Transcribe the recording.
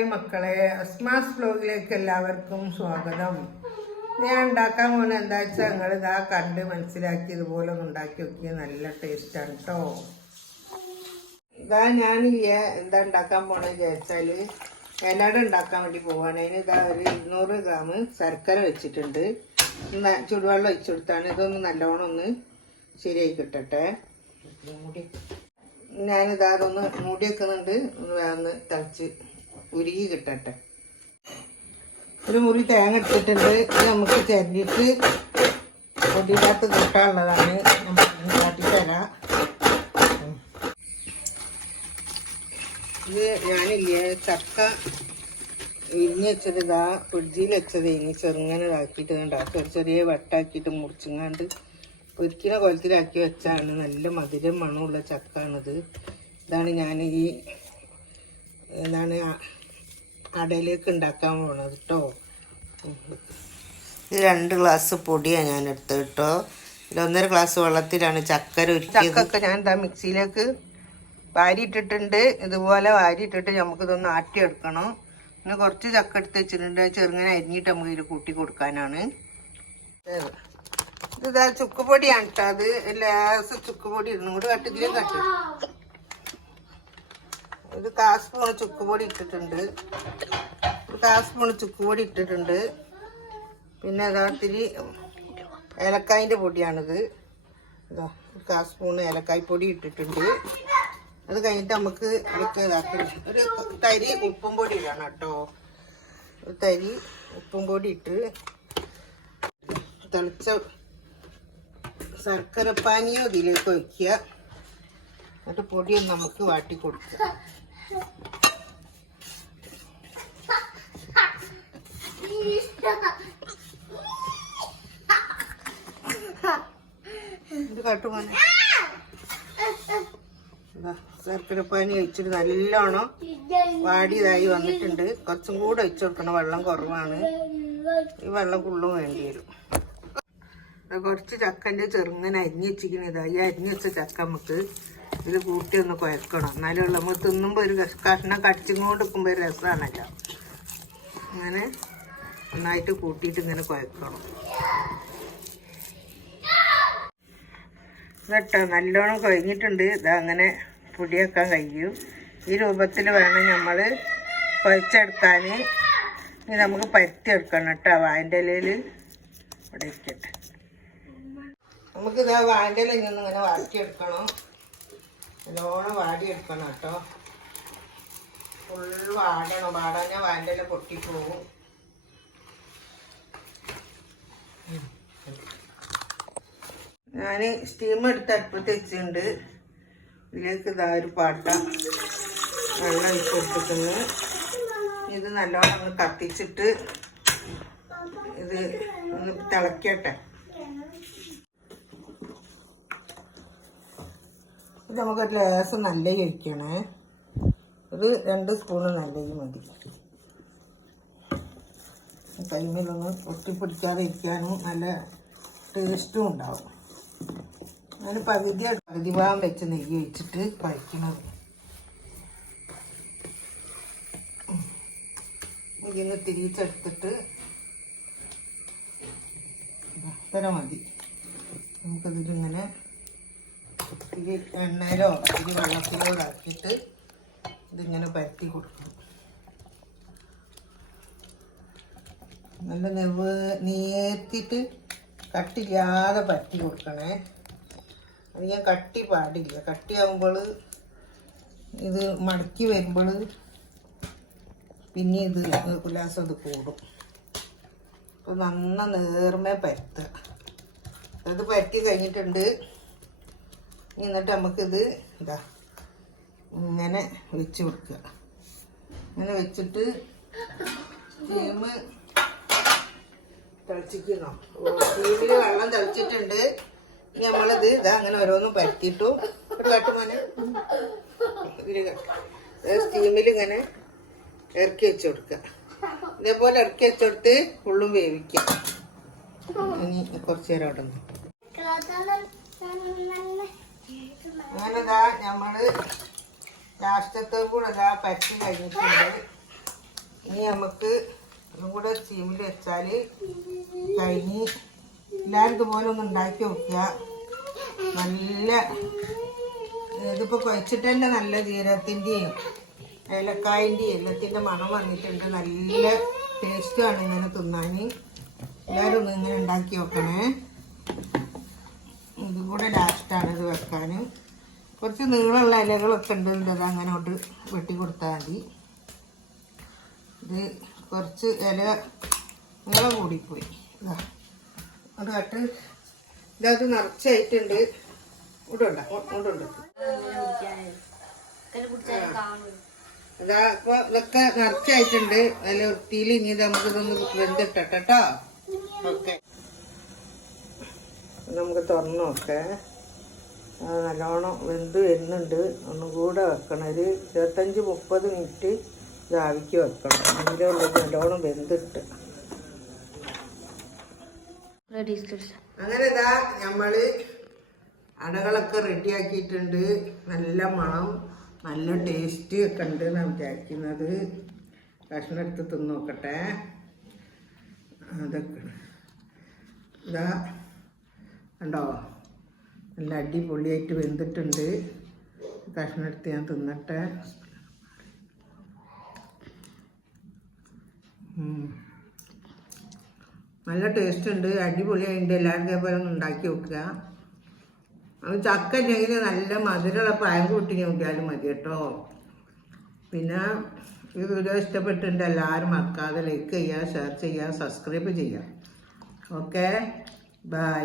Hi മക്കളെ. അസ്മാസ് ബ്ലോഗിലേക്ക് എല്ലാവർക്കും സ്വാഗതം. ഞാൻ ഉണ്ടാക്കാൻ പോകുന്ന എന്താ വെച്ചാൽ നിങ്ങൾ ഇതാ കണ്ട് മനസ്സിലാക്കി ഇതുപോലെ ഒന്ന് ഉണ്ടാക്കി നോക്കിയാൽ നല്ല ടേസ്റ്റാണ് കേട്ടോ ഇതാ ഞാൻ എന്താ ഉണ്ടാക്കാൻ പോണെന്ന് വിചാരിച്ചാൽ എന്നാട് ഉണ്ടാക്കാൻ വേണ്ടി പോവാണ്. അതിന് ഇതാ ഒരു ഇരുന്നൂറ് ഗ്രാം ശർക്കര വെച്ചിട്ടുണ്ട്. ചുടുവെള്ളം ഒഴിച്ചു കൊടുത്താണ്. ഇതൊന്ന് നല്ലോണം ഒന്ന് ശരിയായി കിട്ടട്ടെ. ഞാനിതാ അതൊന്ന് മൂടി വെക്കുന്നുണ്ട്. ഒന്ന് വേഗം തിളച്ച് ഉരുകി കിട്ടട്ടെ. ഒരു മുറി തേങ്ങ ഇട്ടിട്ടുണ്ട് ഇത് നമുക്ക് ചെരിഞ്ഞിട്ട് പൊടിയിനകത്ത് കൂട്ടാനുള്ളതാണ്. നമുക്ക് കാട്ടി തരാം. ഉം. ഇത് ഞാനില്ലേ ചക്ക വിരിഞ്ഞ് വെച്ചത് ഇതാ ഫ്രിഡ്ജിൽ വെച്ചത്. ഇനി ചെറുങ്ങനെ ഇതാക്കിയിട്ട് കണ്ടാ ചെറിയ ചെറിയ വട്ടാക്കിയിട്ട് മുറിച്ചങ്ങാണ്ട് ഒരിക്കലും കൊലത്തിലാക്കി വെച്ചാണ്. നല്ല മധുരം മണമുള്ള ചക്കാണിത് ഇതാണ് ഞാൻ ഈ എന്താണ് അടയിലേക്ക് ഉണ്ടാക്കാൻ പോണത് കേട്ടോ ഇത് രണ്ട് ഗ്ലാസ് പൊടിയാണ് ഞാൻ എടുത്തത് കേട്ടോ ഒന്നര ഗ്ലാസ് വെള്ളത്തിലാണ് ചക്കര ഒരുക്കിയത് ചക്കൊക്കെ ഞാൻ എന്താ മിക്സിയിലേക്ക് വാരിയിട്ടിട്ടുണ്ട്. ഇതുപോലെ വാരിയിട്ടിട്ട് നമുക്കിതൊന്ന് ആട്ടിയെടുക്കണം. പിന്നെ കുറച്ച് ചക്ക എടുത്ത് വെച്ചിട്ടുണ്ട്. ചെറുങ്ങനെ അരിഞ്ഞിട്ട് നമുക്ക് ഇതിൽ കൂട്ടി കൊടുക്കാനാണ്. ഇത്. ഇതാ ചുക്കുപൊടിയാണ് കേട്ടോ അത്. ലേസ് ചുക്കുപൊടി ഇടുന്നു. കൂടി കട്ട് ഇതിലേക്ക് കട്ട്. ഒരു കാ സ്പൂൺ ചുക്കുപൊടി ഇട്ടിട്ടുണ്ട്. ഒരു കാ സ്പൂൺ ചുക്കുപൊടി ഇട്ടിട്ടുണ്ട്. പിന്നെ അതാ ഇത്തിരി ഏലക്കായിന്റെ പൊടിയാണിത്. ഇതാ ഒരു കാ സ്പൂൺ ഏലക്കായ് പൊടി ഇട്ടിട്ടുണ്ട്. അത് കഴിഞ്ഞിട്ട് നമുക്ക് ഇതൊക്കെ ഇതാക്കി ഒരു തരി ഉപ്പും പൊടി ഇടണം കേട്ടോ. ഒരു തരി ഉപ്പും പൊടി ഇട്ട് തിളച്ച പാനീയം ഇതിലേക്ക് വയ്ക്കുക എന്നിട്ട് പൊടി നമുക്ക് വാട്ടി കൊടുക്കുക ഇത് ശർക്കരപ്പാനി ഒഴിച്ചിട്ട് നല്ലോണം വാടിയതായി വന്നിട്ടുണ്ട്. കുറച്ചും കൂടെ ഒഴിച്ചു കൊടുക്കണം വെള്ളം കുറവാണ്. ഈ വെള്ളം കുള്ളും വേണ്ടി വരും. കുറച്ച് ചക്കന്റെ ചെറുങ്ങനെ അരിഞ്ഞ് വെച്ചിരിക്കുന്നത് ഈ അരിഞ്ഞ് വെച്ച ചക്ക നമുക്ക് ഇതിൽ കൂട്ടി ഒന്ന് കുഴക്കണം. എന്നാലും ഉള്ള നമ്മൾ തിന്നുമ്പോൾ ഒരു കഷ്ണം കടിച്ചും കൊണ്ട് നിൽക്കുമ്പോൾ ഒരു രസമാണല്ലോ അങ്ങനെ നന്നായിട്ട് കൂട്ടിയിട്ട് ഇങ്ങനെ കുഴക്കണം. കേട്ടോ നല്ലോണം കഴിഞ്ഞിട്ടുണ്ട്. ഇത് അങ്ങനെ പൊടിയാക്കാൻ കഴിയും. ഈ രൂപത്തിൽ വേണം നമ്മൾ കുഴച്ചെടുക്കാൻ ഇനി നമുക്ക് പരുത്തി എടുക്കണം കേട്ടോ വായന്റെ ഇലയിൽ. ഇവിടെ ഇരിക്കട്ടെ. നമുക്കിത് ഇതാ വായന്റെ ഇല ഇങ്ങനെ ഇങ്ങനെ വാട്ടിയെടുക്കണം നല്ലോണം വാടിയെടുക്കണം കേട്ടോ. ഫുൾ വാടണം. വാടാഞ്ഞ വാന്റെ പൊട്ടിപ്പോവും. ഞാൻ സ്റ്റീം എടുത്ത് അടുപ്പത്ത് വെച്ചിട്ടുണ്ട്. ഇതിലേക്ക് ഇതാ ഒരു പാട്ട വെള്ളം ഒഴിച്ച് കൊടുത്തിട്ടുണ്ട്. ഇത് നല്ലോണം കത്തിച്ചിട്ട് ഇത് ഒന്ന് തിളക്കട്ടെ ഇത് നമുക്കൊരു ലേസ് നല്ല കഴിക്കണേ ഒരു രണ്ട് സ്പൂണ് നല്ല മതി. കൈമിലൊന്ന് ഒട്ടിപ്പിടിക്കാതെ ഇരിക്കാനും നല്ല ടേസ്റ്റും ഉണ്ടാവും. ഞാൻ പകുതി പകുതി ഭാഗം വെച്ച് നെയ്യ് വെച്ചിട്ട് കഴിക്കണത് ഇതിന് തിരിച്ചെടുത്തിട്ട് ഇത്ര മതി. നമുക്കതിലിങ്ങനെ ഇത്തിരി എണ്ണയിലോ ഇത്തിരി വെള്ളത്തിലോ ഇതാക്കിയിട്ട് ഇതിങ്ങനെ പരത്തി കൊടുക്കണം. നല്ല നെവ് നേർത്തിട്ട് കട്ടില്ലാതെ പറ്റി കൊടുക്കണേ. അത് ഞാൻ കട്ടി പാടില്ല. കട്ടിയാകുമ്പോൾ ഇത് മടക്കി വരുമ്പോൾ പിന്നെ ഇത് ഉല്ലാസം ഇത് കൂടും. അപ്പോൾ നന്ന നേർമേ പരത്തുക. അത് പരത്തി കഴിഞ്ഞിട്ടുണ്ട്. എന്നിട്ട് നമുക്കിത് ഇതാ ഇങ്ങനെ വെച്ച് കൊടുക്കുക. ഇങ്ങനെ വെച്ചിട്ട് ക്രീം തിളച്ചിക്കുന്നോ. സ്റ്റീമിൽ വെള്ളം തിളച്ചിട്ടുണ്ട്. ഇനി നമ്മളിത് ഇതാ അങ്ങനെ ഓരോന്നും പരത്തിയിട്ടു. ഒരു കാട്ടുമോനെ ഇതിൽ സ്റ്റീമിൽ ഇങ്ങനെ ഇറക്കി വെച്ച് കൊടുക്കുക. ഇതേപോലെ ഇറക്കി വെച്ചെടുത്ത് ഉള്ളും വേവിക്കുക. ഇനി കുറച്ച് നേരം അവിടെ നിന്ന്. അങ്ങനെതാ നമ്മൾ ലാസ്റ്റത്തെ കൂടെ ഇതാ പറ്റി കഴിഞ്ഞിട്ടുണ്ട്. ഇനി നമുക്ക് ഇതും കൂടെ സ്റ്റീമിൽ വെച്ചാൽ കഴിഞ്ഞ് എല്ലാവരും ഇതുപോലെ ഒന്ന് ഉണ്ടാക്കി നോക്കുക നല്ല ഇതിപ്പോ കുഴച്ചിട്ട് തന്നെ നല്ല ജീരകത്തിന്റെയും ഏലക്കായന്റെയും എല്ലാത്തിന്റെ മണം വന്നിട്ടുണ്ട്. നല്ല ടേസ്റ്റുമാണ് ഇങ്ങനെ തിന്നാൻ എല്ലാവരും ഒന്ന് ഇങ്ങനെ ഉണ്ടാക്കി നോക്കണേ. ഇതും കൂടെ ലാസ്റ്റാണ് ഇത് വെക്കാൻ കുറച്ച് നീളമുള്ള ഇലകളൊക്കെ ഉണ്ട് അത് അങ്ങനെ കൊണ്ട് വെട്ടി കൊടുത്താൽ മതി. ഇത് കുറച്ച് ഇല നീളം കൂടിപ്പോയി. ഇതാ. അത് കട്ട് ഇതത് നിറച്ചായിട്ടുണ്ട്. ഇതാ ഇപ്പൊ ഇതൊക്കെ നിറച്ചായിട്ടുണ്ട്. അതിൽ വൃത്തിയിൽ ഇനി നമുക്കിതൊന്ന് നമുക്ക് ഇതൊന്ന് വെന്തിട്ടോ ഓക്കെ. നമുക്ക് തുറന്നു നോക്കേ. നല്ലോണം വെന്ത് വരുന്നുണ്ട്. ഒന്നും കൂടെ വെക്കണം. ഒരു ഇരുപത്തഞ്ച് മുപ്പത് മിനിറ്റ് ഇതാവിക്ക് വെക്കണം. അതിന്റെ നല്ലോണം വെന്തിട്ട്. അങ്ങനെ ഇതാ നമ്മൾ അടകളൊക്കെ റെഡിയാക്കിയിട്ടുണ്ട്. നല്ല മണം നല്ല ടേസ്റ്റ് ഒക്കെ ഉണ്ട് എന്നാണ് വിചാരിക്കുന്നത്. കഷ്ണം എടുത്ത് തിന്ന് നോക്കട്ടെ അതൊക്കെ ഇതാ കണ്ടോ? നല്ല അടിപൊളിയായിട്ട് വെന്തിട്ടുണ്ട്. കഷ്ണം എടുത്ത് ഞാൻ തിന്നട്ടെ. നല്ല ടേസ്റ്റ് ഉണ്ട്. അടിപൊളിയായിട്ട് എല്ലാവരും ഇതേപോലെ ഒന്ന് ഉണ്ടാക്കി വെക്കുക അത് ചക്ക ഉണ്ടെങ്കിൽ നല്ല മധുരമുള്ള പ്രായം കൂട്ടി നോക്കിയാലും മതി കേട്ടോ. പിന്നെ ഈ വീഡിയോ ഇഷ്ടപ്പെട്ടിട്ടുണ്ട് എല്ലാവരും മറക്കാതെ ലൈക്ക് ചെയ്യുക ഷെയർ ചെയ്യുക സബ്സ്ക്രൈബ് ചെയ്യുക. Okay bye